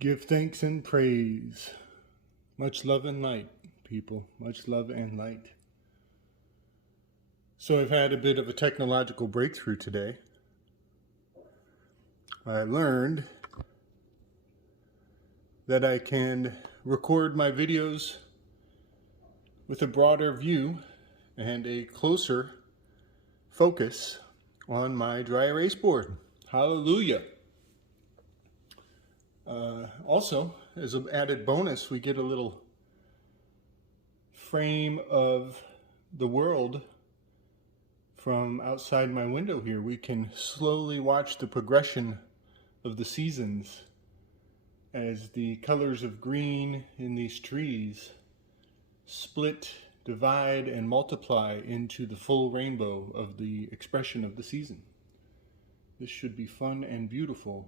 Give thanks and praise. Much love and light, people. Much love and light. So I've had a bit of a technological breakthrough today. I learned that I can record my videos with a broader view and a closer focus on my dry erase board. Hallelujah. Also, as an added bonus, we get a little frame of the world from outside my window here. We can slowly watch the progression of the seasons as the colors of green in these trees split, divide, and multiply into the full rainbow of the expression of the season. This should be fun and beautiful.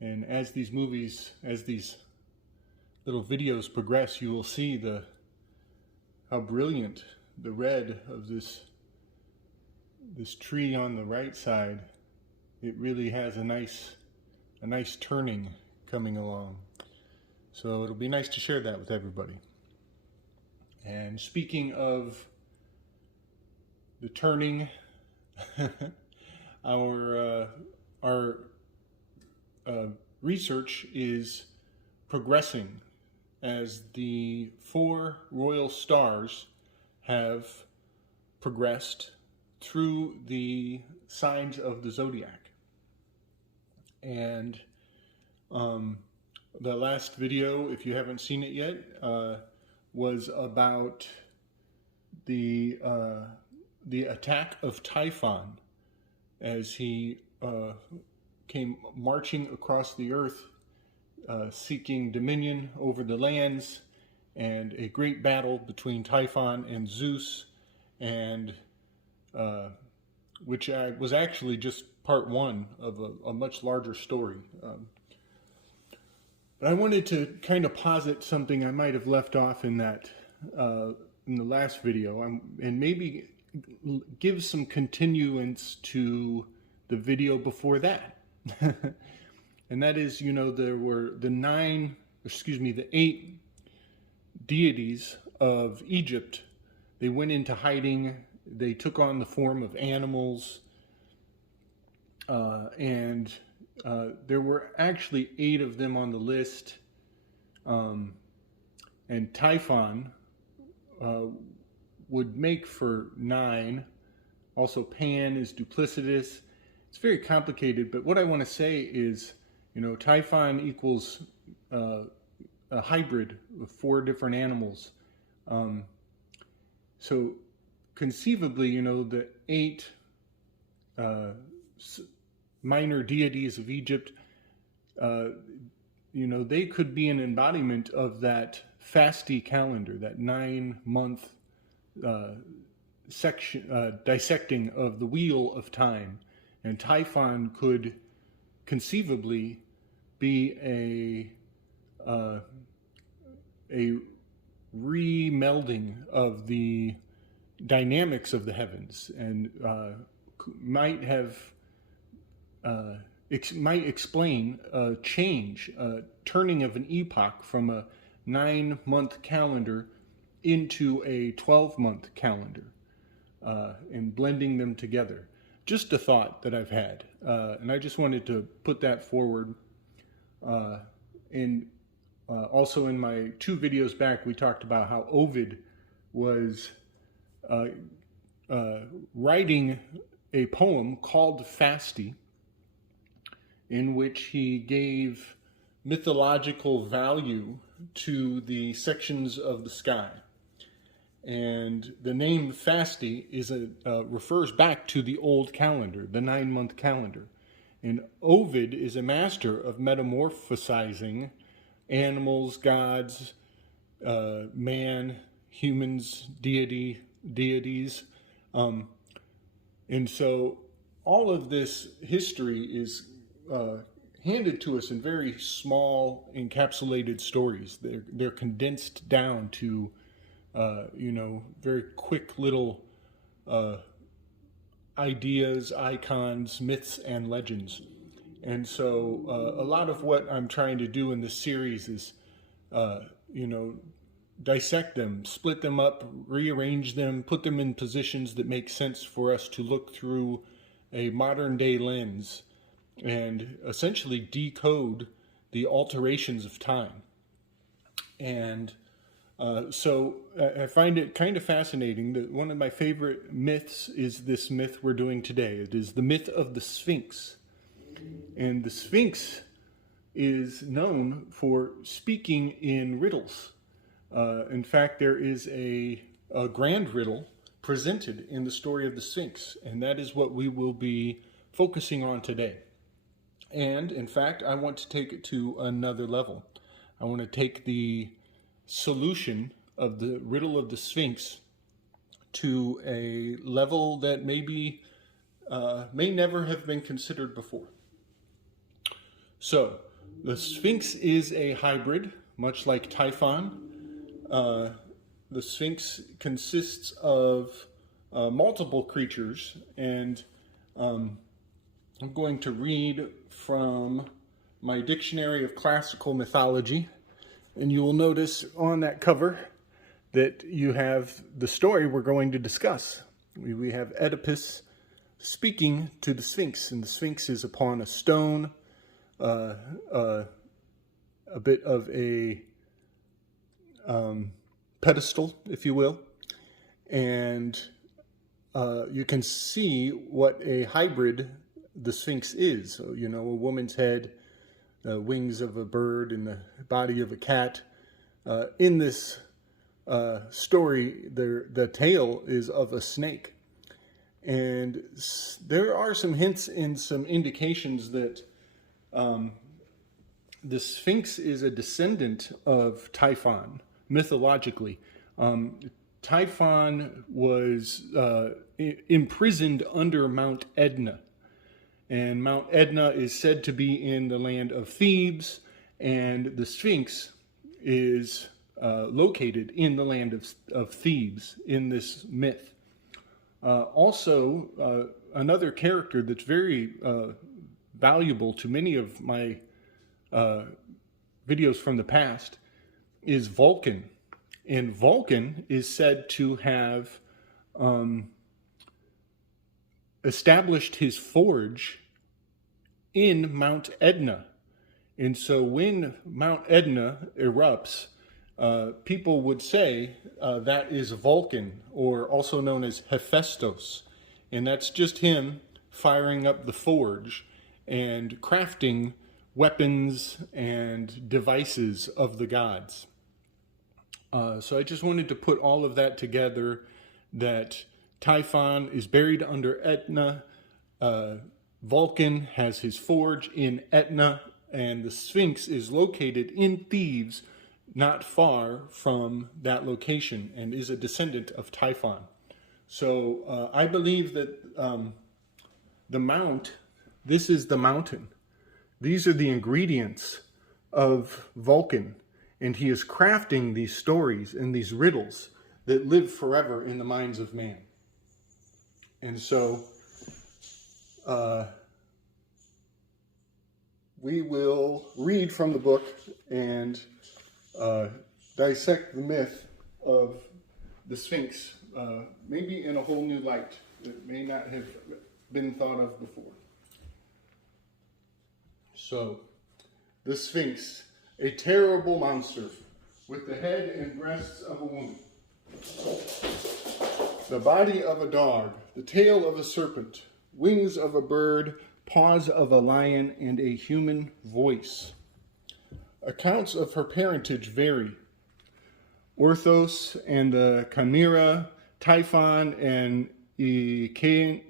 And as these little videos progress, you will see how brilliant the red of this tree on the right side. It really has a nice turning coming along. So it'll be nice to share that with everybody. And speaking of the turning, our research is progressing as the 4 royal stars have progressed through the signs of the zodiac. And the last video, if you haven't seen it yet, was about the attack of Typhon as he came marching across the earth, seeking dominion over the lands, and a great battle between Typhon and Zeus, and which was actually just part 1 of a much larger story. But I wanted to kind of posit something I might have left off in that in the last video, and maybe give some continuance to the video before that. And that is, there were the 8 deities of Egypt. They went into hiding. They took on the form of animals. And there were actually 8 of them on the list. And Typhon would make for 9. Also, Pan is duplicitous. It's very complicated, but what I want to say is, Typhon equals a hybrid of 4 different animals. So conceivably, the 8 minor deities of Egypt, they could be an embodiment of that fasty calendar, that 9-month dissecting of the wheel of time. And Typhon could conceivably be a remelding of the dynamics of the heavens, and might explain a change, a turning of an epoch from a 9-month calendar into a 12-month calendar, and blending them together. Just a thought that I've had, and I just wanted to put that forward. And also in my 2 videos back, we talked about how Ovid was writing a poem called Fasti, in which he gave mythological value to the sections of the sky. And the name Fasti refers back to the old calendar, the 9-month calendar. And Ovid is a master of metamorphosizing animals, gods, man, humans, deities. And so all of this history is handed to us in very small, encapsulated stories. They're condensed down to very quick little ideas, icons, myths, and legends. And so a lot of what I'm trying to do in this series is, dissect them, split them up, rearrange them, put them in positions that make sense for us to look through a modern day lens and essentially decode the alterations of time. And so I find it kind of fascinating that one of my favorite myths is this myth we're doing today. It is the myth of the Sphinx. And the Sphinx is known for speaking in riddles. In fact, there is a grand riddle presented in the story of the Sphinx, and that is what we will be focusing on today. And in fact, I want to take it to another level. I want to take the solution of the riddle of the Sphinx to a level that maybe may never have been considered before. So, the Sphinx is a hybrid, much like Typhon. The Sphinx consists of multiple creatures, and I'm going to read from my Dictionary of Classical Mythology, and you will notice on that cover that you have the story we're going to discuss. We have Oedipus speaking to the Sphinx, and the Sphinx is upon a stone, a bit of a pedestal, if you will, and you can see what a hybrid the Sphinx is. So, a woman's head, the wings of a bird, and the body of a cat. In this story, the tail is of a snake. And there are some hints and some indications that the Sphinx is a descendant of Typhon, mythologically. Typhon was imprisoned under Mount Etna. And Mount Etna is said to be in the land of Thebes, and the Sphinx is located in the land of Thebes in this myth. Also, another character that's very valuable to many of my videos from the past is Vulcan. And Vulcan is said to have established his forge in Mount Etna. And so when Mount Etna erupts, people would say that is Vulcan, or also known as Hephaestus. And that's just him firing up the forge and crafting weapons and devices of the gods. So I just wanted to put all of that together, that Typhon is buried under Etna, Vulcan has his forge in Etna, and the Sphinx is located in Thebes, not far from that location, and is a descendant of Typhon. So I believe that the mount, this is the mountain. These are the ingredients of Vulcan, and he is crafting these stories and these riddles that live forever in the minds of man. And so we will read from the book and dissect the myth of the Sphinx, maybe in a whole new light that may not have been thought of before. So, the Sphinx, a terrible monster with the head and breasts of a woman, the body of a dog, the tail of a serpent, wings of a bird, paws of a lion, and a human voice. Accounts of her parentage vary. Orthos and the Chimera, Typhon and Echidna,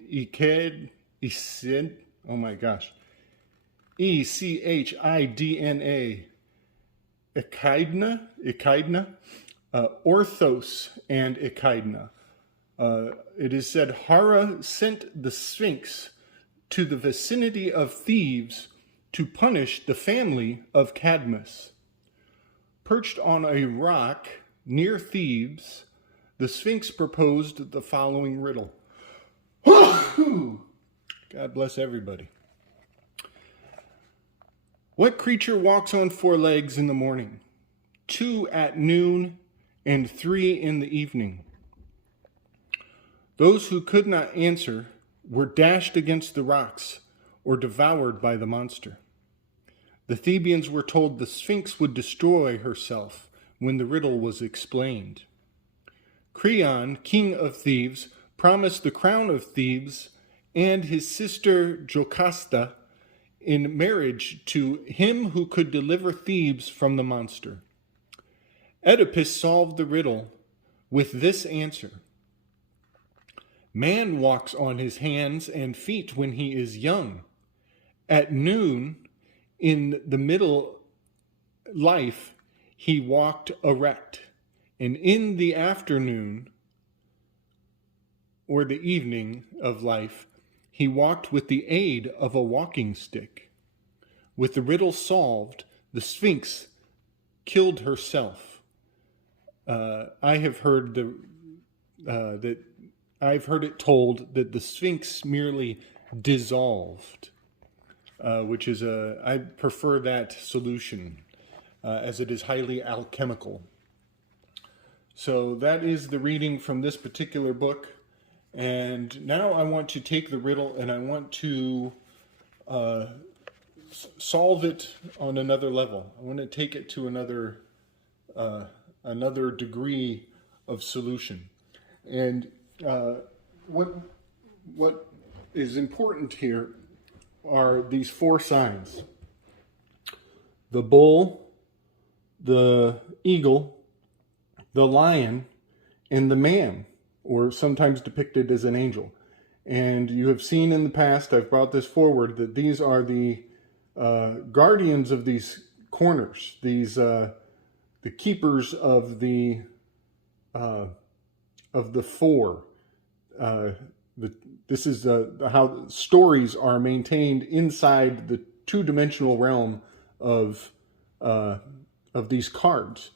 Echidna, Orthos and Echidna. It is said Hera sent the Sphinx to the vicinity of Thebes to punish the family of Cadmus. Perched on a rock near Thebes, the Sphinx proposed the following riddle. God bless everybody. What creature walks on 4 legs in the morning, 2 at noon, and 3 in the evening? Those who could not answer were dashed against the rocks or devoured by the monster. The Thebans were told the Sphinx would destroy herself when the riddle was explained. Creon, king of Thebes, promised the crown of Thebes and his sister Jocasta in marriage to him who could deliver Thebes from the monster. Oedipus solved the riddle with this answer. Man walks on his hands and feet when he is young. At noon, in the middle life, he walked erect. And in the afternoon, or the evening of life, he walked with the aid of a walking stick. With the riddle solved, the Sphinx killed herself. I have heard it told that the Sphinx merely dissolved, which is I prefer that solution, as it is highly alchemical. So that is the reading from this particular book. And now I want to take the riddle and I want to solve it on another level. I want to take it to another degree of solution. And what is important here are these 4 signs: the bull, the eagle, the lion, and the man, or sometimes depicted as an angel. And you have seen in the past, I've brought this forward, that these are the guardians of these corners, these the keepers of the 4. This is how stories are maintained inside the 2-dimensional realm of these cards.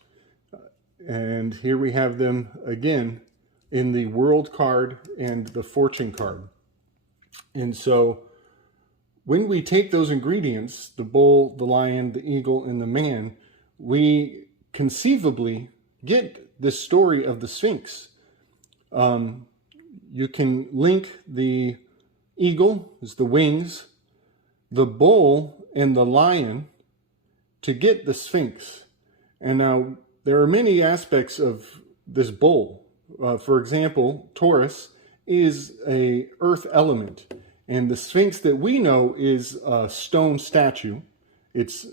And here we have them again in the world card and the fortune card. And so when we take those ingredients, the bull, the lion, the eagle, and the man, we conceivably get this story of the Sphinx. You can link the eagle as the wings, the bull, and the lion to get the Sphinx. And now there are many aspects of this bull. For example, Taurus is a earth element, and the Sphinx that we know is a stone statue. It's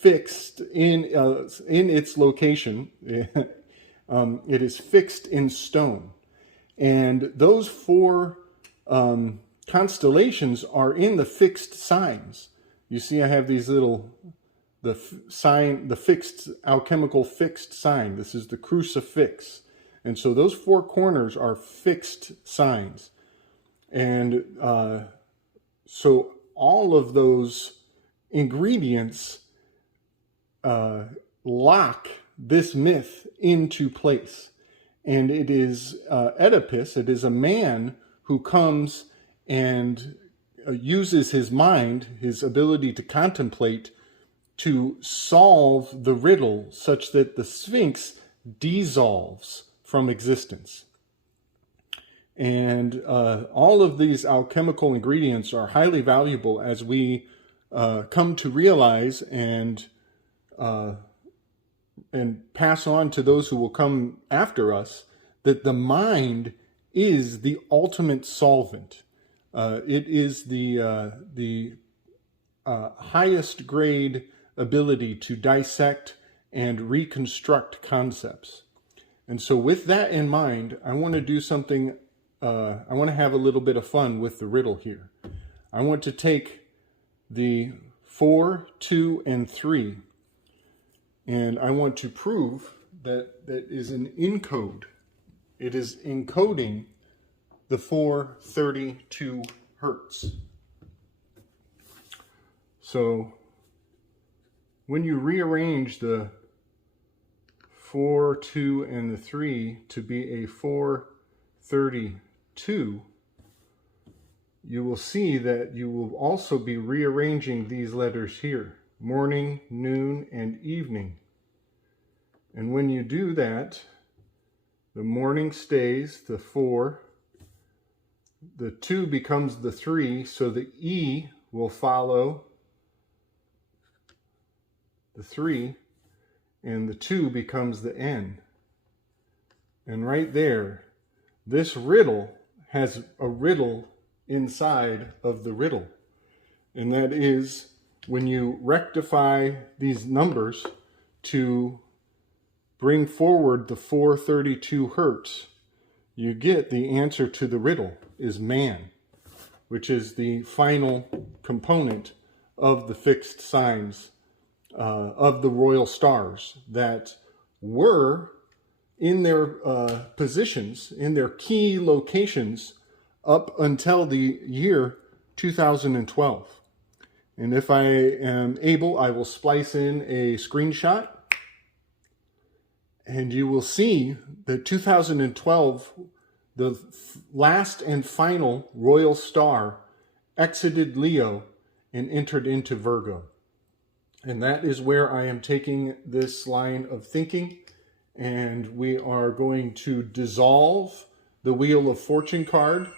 fixed in its location. It is fixed in stone. And those 4 constellations are in the fixed signs. You see I have these little, the fixed, alchemical fixed sign. This is the crucifix. And so those 4 corners are fixed signs. And so all of those ingredients lock this myth into place. And it is Oedipus, it is a man who comes and uses his mind, his ability to contemplate, to solve the riddle such that the Sphinx dissolves from existence. And all of these alchemical ingredients are highly valuable as we come to realize and pass on to those who will come after us that the mind is the ultimate solvent. It is the highest grade ability to dissect and reconstruct concepts. And so with that in mind, I want to do something, I want to have a little bit of fun with the riddle here. I want to take the 4, 2, and 3, and I want to prove that that is an encode. It is encoding the 432 hertz. So when you rearrange the 4, 2, and the 3 to be a 432, you will see that you will also be rearranging these letters here. morning, noon, and evening. And when you do that, the morning stays the 4, the 2 becomes the 3, so the E will follow the 3, and the 2 becomes the N. And right there, this riddle has a riddle inside of the riddle. And that is, when you rectify these numbers to bring forward the 432 hertz, you get the answer to the riddle is man, which is the final component of the fixed signs of the royal stars that were in their positions, in their key locations up until the year 2012. And if I am able, I will splice in a screenshot, and you will see that 2012, the last and final royal star exited Leo and entered into Virgo. And that is where I am taking this line of thinking, and we are going to dissolve the Wheel of Fortune card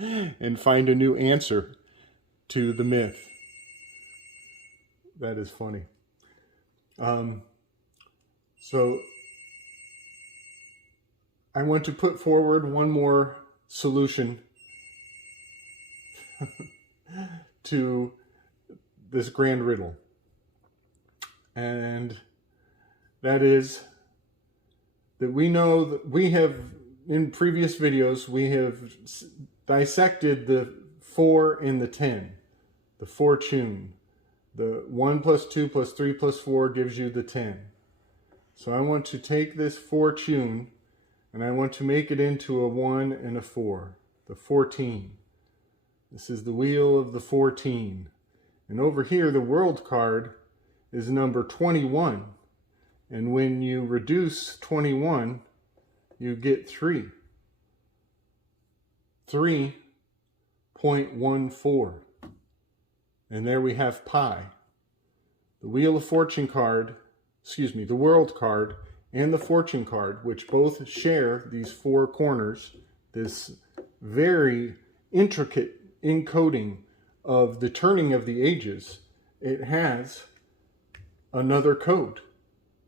and find a new answer to the myth. That is funny. So I want to put forward one more solution to this grand riddle. And that is that we know that we have, in previous videos, we have dissected the 4 and the 10, the fortune. The 1 plus 2 plus 3 plus 4 gives you the 10. So I want to take this fortune and I want to make it into a 1 and a 4, the 14. This is the wheel of the 14. And over here, the world card is number 21. And when you reduce 21, you get 3. 3.14. And there we have pi. The Wheel of Fortune card, the world card and the fortune card, which both share these 4 corners, this very intricate encoding of the turning of the ages, it has another code,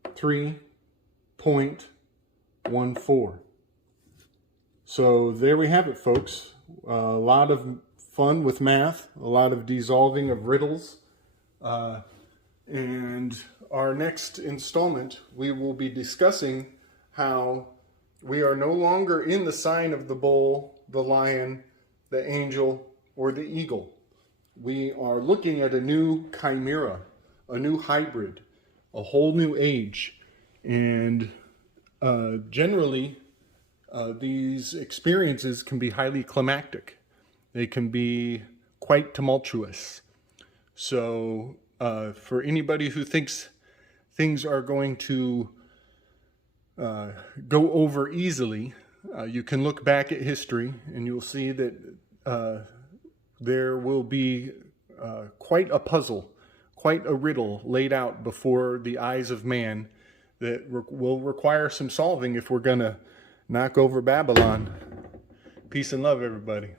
3.14. So there we have it, folks. A lot of fun with math, a lot of dissolving of riddles. And our next installment, we will be discussing how we are no longer in the sign of the bull, the lion, the angel, or the eagle. We are looking at a new chimera, a new hybrid, a whole new age. And generally, these experiences can be highly climactic. They can be quite tumultuous. So for anybody who thinks things are going to go over easily, you can look back at history and you'll see that there will be quite a puzzle, quite a riddle laid out before the eyes of man that will require some solving if we're going to knock over Babylon. Peace and love, everybody.